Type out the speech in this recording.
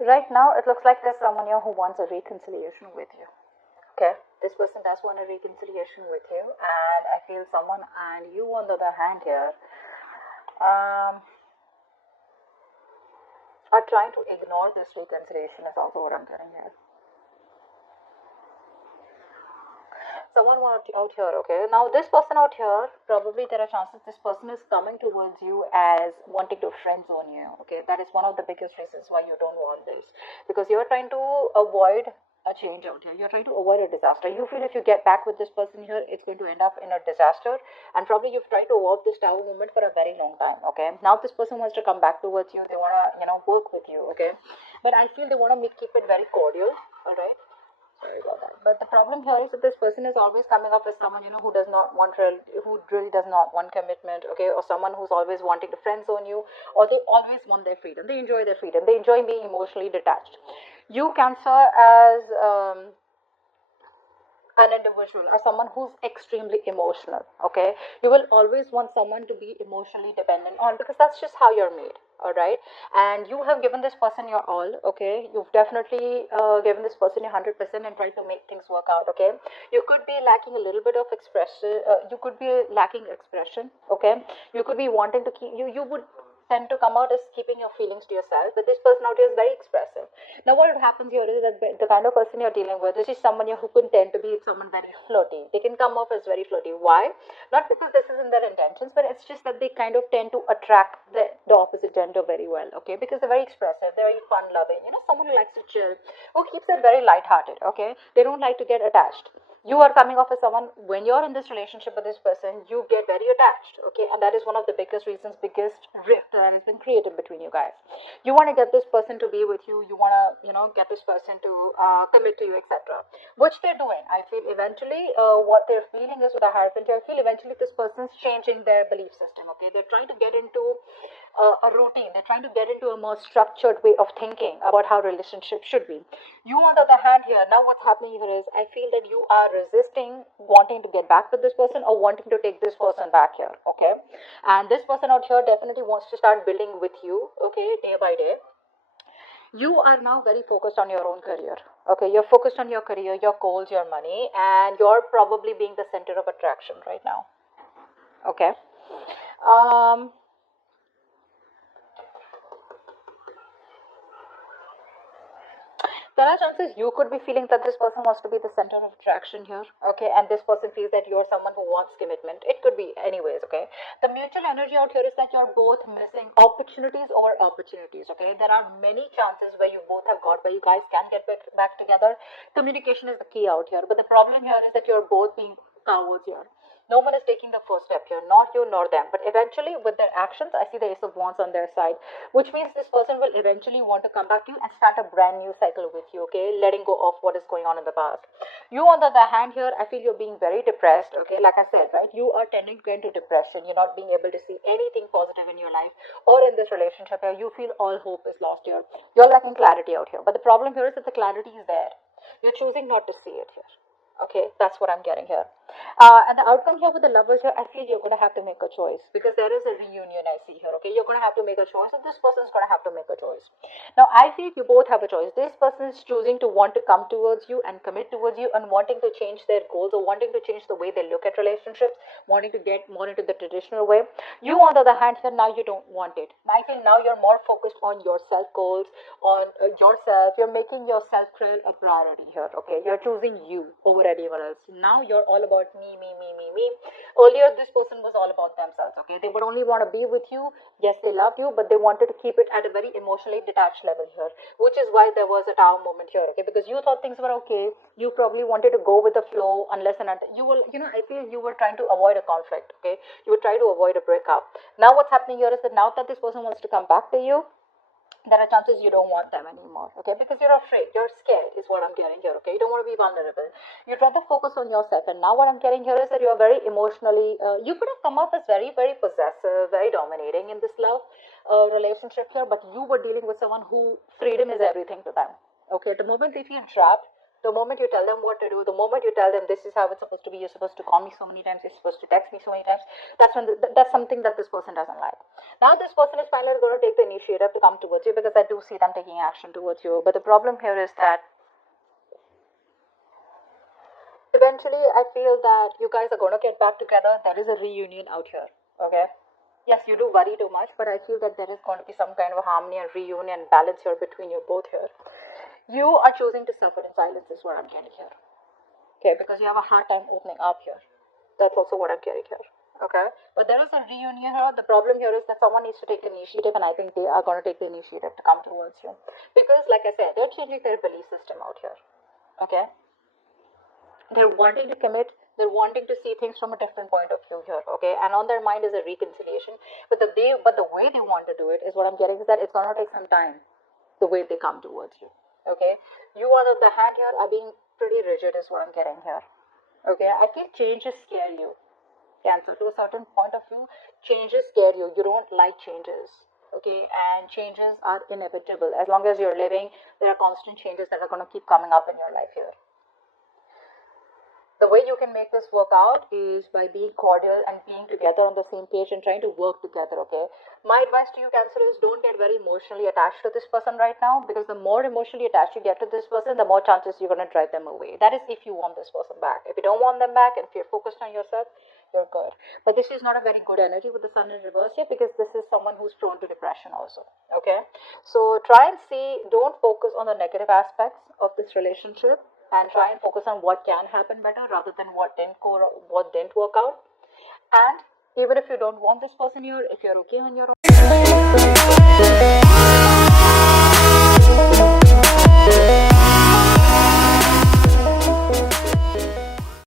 Right now, it looks like there's someone here who wants a reconciliation with you. Okay, this person does want a reconciliation with you, and I feel someone and you, on the other hand, here, um, are trying to ignore this reconciliation, is also what I'm getting here. Someone out here, okay? Now, this person out here, probably there are chances this person is coming towards you as wanting to friend zone you, okay? That is one of the biggest reasons why you don't want this, because you're trying to avoid a change out here. You're trying to avoid a disaster. You feel if you get back with this person here, it's going to end up in a disaster, and probably you've tried to avoid this tower moment for a very long time, okay? Now, this person wants to come back towards you. They want to, work with you, okay? But I feel they want to keep it very cordial, all right? Sorry about that. But the problem here is that this person is always coming up as someone who does not want who really does not want commitment, okay, or someone who's always wanting to friend zone you, or they always want their freedom. They enjoy their freedom. They enjoy being emotionally detached. You, Cancer, as an individual or someone who's extremely emotional, okay, you will always want someone to be emotionally dependent on, because that's just how you're made, all right? And you have given this person your all, okay? You've definitely given this person your 100% and tried to make things work out, okay? You could be lacking a little bit of expression, you could be lacking expression, okay? You could be wanting to keep you would tend to come out as keeping your feelings to yourself, but this person out here is very expressive. Now, what happens here is that the kind of person you're dealing with, this is someone who can tend to be someone very flirty. They can come off as very flirty. Why? Not because this isn't their intentions, but it's just that they kind of tend to attract the opposite gender very well, okay? Because they're very expressive, they're very fun loving, someone who likes to chill, who keeps it very light-hearted, okay? They don't like to get attached. You are coming off as someone, when you're in this relationship with this person, you get very attached, okay? And that is one of the biggest reasons, biggest rift that has been created between you guys. You want to get this person to be with you, you want to get this person to commit to you, etc., which they're doing. I feel eventually what they're feeling is with a hierophant, I feel eventually this person's changing their belief system, okay? They're trying to get into a routine. They're trying to get into a more structured way of thinking about how relationships should be. You, on the other hand, here, now what's happening here is I feel that you are resisting wanting to get back with this person or wanting to take this person back here, okay? And this person out here definitely wants to start building with you, okay, day by day. You are now very focused on your own career, okay? You're focused on your career, your goals, your money, and you're probably being the center of attraction right now, okay? Um, there are chances you could be feeling that this person wants to be the center of attraction here, okay, and this person feels that you're someone who wants commitment. It could be anyways, okay. The mutual energy out here is that you're both missing opportunities over opportunities, okay. There are many chances where you both have got where you guys can get back together. Communication is the key out here, but the problem here is that you're both being cowards here. No one is taking the first step here, not you nor them. But eventually, with their actions, I see the Ace of Wands on their side, which means this person will eventually want to come back to you and start a brand new cycle with you, okay? Letting go of what is going on in the past. You, on the other hand, here, I feel you're being very depressed, okay? Like I said, right? You are tending to get into depression. You're not being able to see anything positive in your life or in this relationship here. You feel all hope is lost here. You're lacking clarity out here. But the problem here is that the clarity is there. You're choosing not to see it here. Okay, that's what I'm getting here. And the outcome here with the lovers here, I feel you're going to have to make a choice because there is a reunion I see here. Okay, you're going to have to make a choice, and this person is going to have to make a choice. Now, I feel you both have a choice. This person is choosing to want to come towards you and commit towards you and wanting to change their goals or wanting to change the way they look at relationships, wanting to get more into the traditional way. You, on the other hand, here now you don't want it. I feel now you're more focused on your self goals, on yourself. You're making your self care a priority here. Okay, you're choosing you over anyone else. Now you're all about me, me, me, me, me. Earlier, this person was all about themselves. Okay, they would only want to be with you. Yes, they loved you, but they wanted to keep it at a very emotionally detached level here, which is why there was a tower moment here. Okay, because you thought things were okay. You probably wanted to go with the flow unless and until you will. I feel you were trying to avoid a conflict. Okay, you would try to avoid a breakup. Now, what's happening here is that now that this person wants to come back to you, there are chances you don't want them anymore, okay? Because you're afraid, you're scared, is what I'm getting here, okay? You don't want to be vulnerable. You'd rather focus on yourself. And now, what I'm getting here is that you're very emotionally, you could have come off as very, very possessive, very dominating in this love relationship here, but you were dealing with someone who freedom is everything to them, okay? The moment they feel trapped, The moment you tell them what to do, the moment you tell them this is how it's supposed to be, you're supposed to call me so many times, you're supposed to text me so many times, that's when that's something that this person doesn't like. Now this person is finally going to take the initiative to come towards you, because I do see them taking action towards you. But the problem here is that eventually I feel that you guys are going to get back together. There is a reunion out here. Okay, yes, you do worry too much, but I feel that there is going to be some kind of harmony and reunion balance here between you both here. You are choosing to suffer in silence is what I'm getting here. Okay, because you have a hard time opening up here. That's also what I'm getting here. Okay, but there is a reunion here. The problem here is that someone needs to take the initiative, and I think they are going to take the initiative to come towards you, because like I said, they're changing their belief system out here. Okay, they're wanting to commit, they're wanting to see things from a different point of view here. Okay, and on their mind is a reconciliation, but the way they want to do it is what I'm getting is that it's going to take some time, the way they come towards you. Okay, you on the other hand here are being pretty rigid is what I'm getting here. Okay, I feel changes scare you, Cancer. To a certain point of view, changes scare you. You don't like changes. Okay, and changes are inevitable. As long as you're living, there are constant changes that are going to keep coming up in your life here. The way you can make this work out is by being cordial and being together on the same page and trying to work together. Okay, my advice to you, Cancer, is don't get very emotionally attached to this person right now, because the more emotionally attached you get to this person, the more chances you're going to drive them away. That is if you want this person back. If you don't want them back and if you're focused on yourself, you're good. But this is not a very good energy with the sun in reverse here, because this is someone who's prone to depression also. Okay, so try and see, don't focus on the negative aspects of this relationship, and try and focus on what can happen better rather than what didn't work out. And even if you don't want this person here, if you're okay on your own,